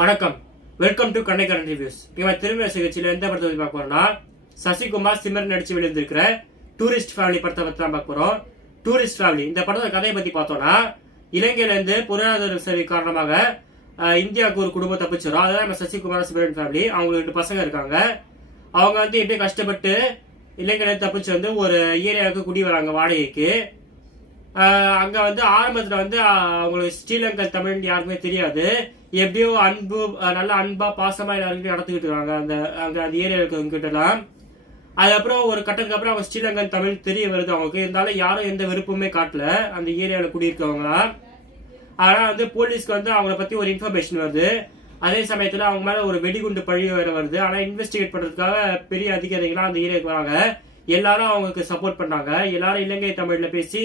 வணக்கம், welcome to கண்ணை current reviews. இவன் திருமண சிகிச்சையில் எந்த படத்தை பற்றி பார்க்க போறோம்னா, சசிகுமார் சிம்ரன் நடிச்சு வெளியிருந்திருக்கிற டூரிஸ்ட் ஃபேமிலி படத்தை பற்றி தான் பார்க்க போறோம். டூரிஸ்ட் ஃபேமிலி இந்த படத்தோட கதையை பற்றி பார்த்தோம்னா, இலங்கையிலேருந்து பொருளாதார சரி காரணமாக இந்தியாவுக்கு ஒரு குடும்பம் தப்பிச்சிடும். அதான் நம்ம சசிகுமார் சிம்ரன் ஃபேமிலி. அவங்களுக்கு 2 பசங்க இருக்காங்க. அவங்க எப்படி கஷ்டப்பட்டு இலங்கையில தப்பிச்சு ஒரு ஏரியாவுக்கு குடி வராங்க வாடகைக்கு. அங்க ஆரம்பத்துல அவங்களுக்கு ஸ்ரீலங்கா தமிழ் யாருக்குமே தெரியாது. எப்படியோ நல்ல அன்பா பாசமா எல்லாருக்கிட்டையும் நடந்துகிட்டு இருக்காங்க அங்க அந்த ஏரியா இருக்கவங்க எல்லாம். அதுக்கப்புறம் ஒரு கட்டத்துக்கு அப்புறம் அவங்க ஸ்ரீலங்கன் தமிழ் தெரிய வருது அவங்களுக்கு. இருந்தாலும் யாரும் எந்த விருப்பமே காட்டல அந்த ஏரியாவில் குடியிருக்கவங்க. ஆனா போலீஸ்க்கு அவங்கள பத்தி ஒரு இன்ஃபர்மேஷன் வருது. அதே சமயத்துல அவங்க மேல ஒரு வெடிகுண்டு பழி வேற வருது. ஆனா இன்வெஸ்டிகேட் பண்றதுக்காக பெரிய அதிகாரிகள்லாம் அந்த ஏரியாவுக்கு வராங்க. எல்லாரும் அவங்களுக்கு சப்போர்ட் பண்ணாங்க. எல்லாரும் இலங்கை தமிழ்ல பேசி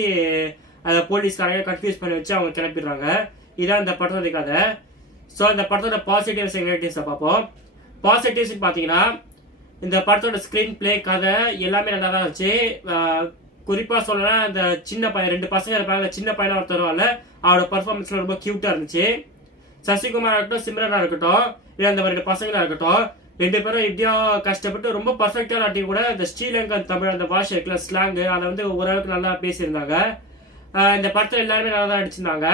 அதை போலீஸ்காரங்க கன்ஃபியூஸ் பண்ணி வச்சு அவங்க கிளப்பிடுறாங்க. இதான் இந்த படத்தோட கதை. ஸோ இந்த படத்தோட பாசிட்டிவ்ஸ் நெகட்டிவ்ஸை பார்ப்போம். பாசிட்டிவ்ஸ் பார்த்தீங்கன்னா, இந்த படத்தோட ஸ்கிரீன் பிளே கதை எல்லாமே நல்லா தான் இருந்துச்சு. குறிப்பா சொல்லணும்னா இந்த சின்ன பையன் 2 பசங்க இருப்பாங்க. சின்ன பையனா ஒருத்தர் வருவாங்க. அவரோட பர்ஃபார்மன்ஸ் ரொம்ப கியூட்டா இருந்துச்சு. சசிகுமாரா இருக்கட்டும், சிம்ரனா இருக்கட்டும், இல்லை அந்த 2 பசங்களா இருக்கட்டும், 2 பேரும் எப்படியோ கஷ்டப்பட்டு ரொம்ப பர்ஃபெக்டா நாட்டி கூட இந்த ஸ்ரீலங்கன் தமிழ் அந்த பாஷை இருக்குல்ல, ஸ்லாங்கு, அதை ஓரளவுக்கு நல்லா பேசியிருந்தாங்க. இந்த படத்துல எல்லாருமே நல்லா தான் நடிச்சிருந்தாங்க.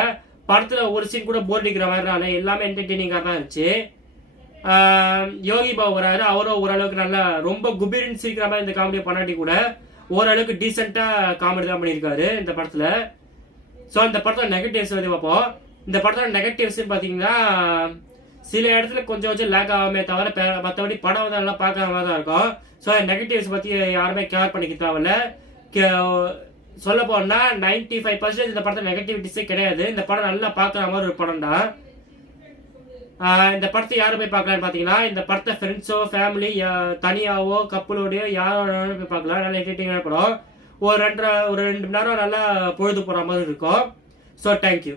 படத்துல ஒரு சீன் கூட போர் அடிக்கிற மாதிரி எல்லாமே என்டர்டெய்னிங்கா தான் இருந்துச்சு. யோகி பாபு வராரு. அவரும் ஓரளவுக்கு நல்லா ரொம்ப குபீரின்னு சிரிக்கிற மாதிரி இந்த காமெடியை பண்ணாட்டி கூட ஓரளவுக்கு டீசெண்டா காமெடி தான் பண்ணியிருக்காரு இந்த படத்துல. ஸோ இந்த படத்தோட நெகட்டிவ்ஸ் பத்தி பார்ப்போம். இந்த படத்தோட நெகட்டிவ்ஸ் பாத்தீங்கன்னா, சில இடத்துல கொஞ்சம் லேக் ஆகாமே தவிர மற்றபடி படம் நல்லா பார்க்காம தான் இருக்கும். ஸோ நெகட்டிவ்ஸ் பத்தி யாருமே கேர் பண்ணிக்க தேவையில்ல. சொல்ல போனா 95% இந்த படத்தை நெகட்டிவிட்டிஸே கிடையாது. இந்த படம் நல்லா பாக்குற மாதிரி ஒரு படம் தான். இந்த படத்தை யாரும் போய் பார்க்கலான்னு பாத்தீங்கன்னா, இந்த படத்தை ஃப்ரெண்ட்ஸோ ஃபேமிலி தனியாவோ கப்பலோடயோ யாரும் போய் பார்க்கலாம். நல்லா என்டர்டெய்னிங்கான படம். ஒரு 2 மணி நேரம் நல்லா பொழுது போற மாதிரி இருக்கும். So thank you.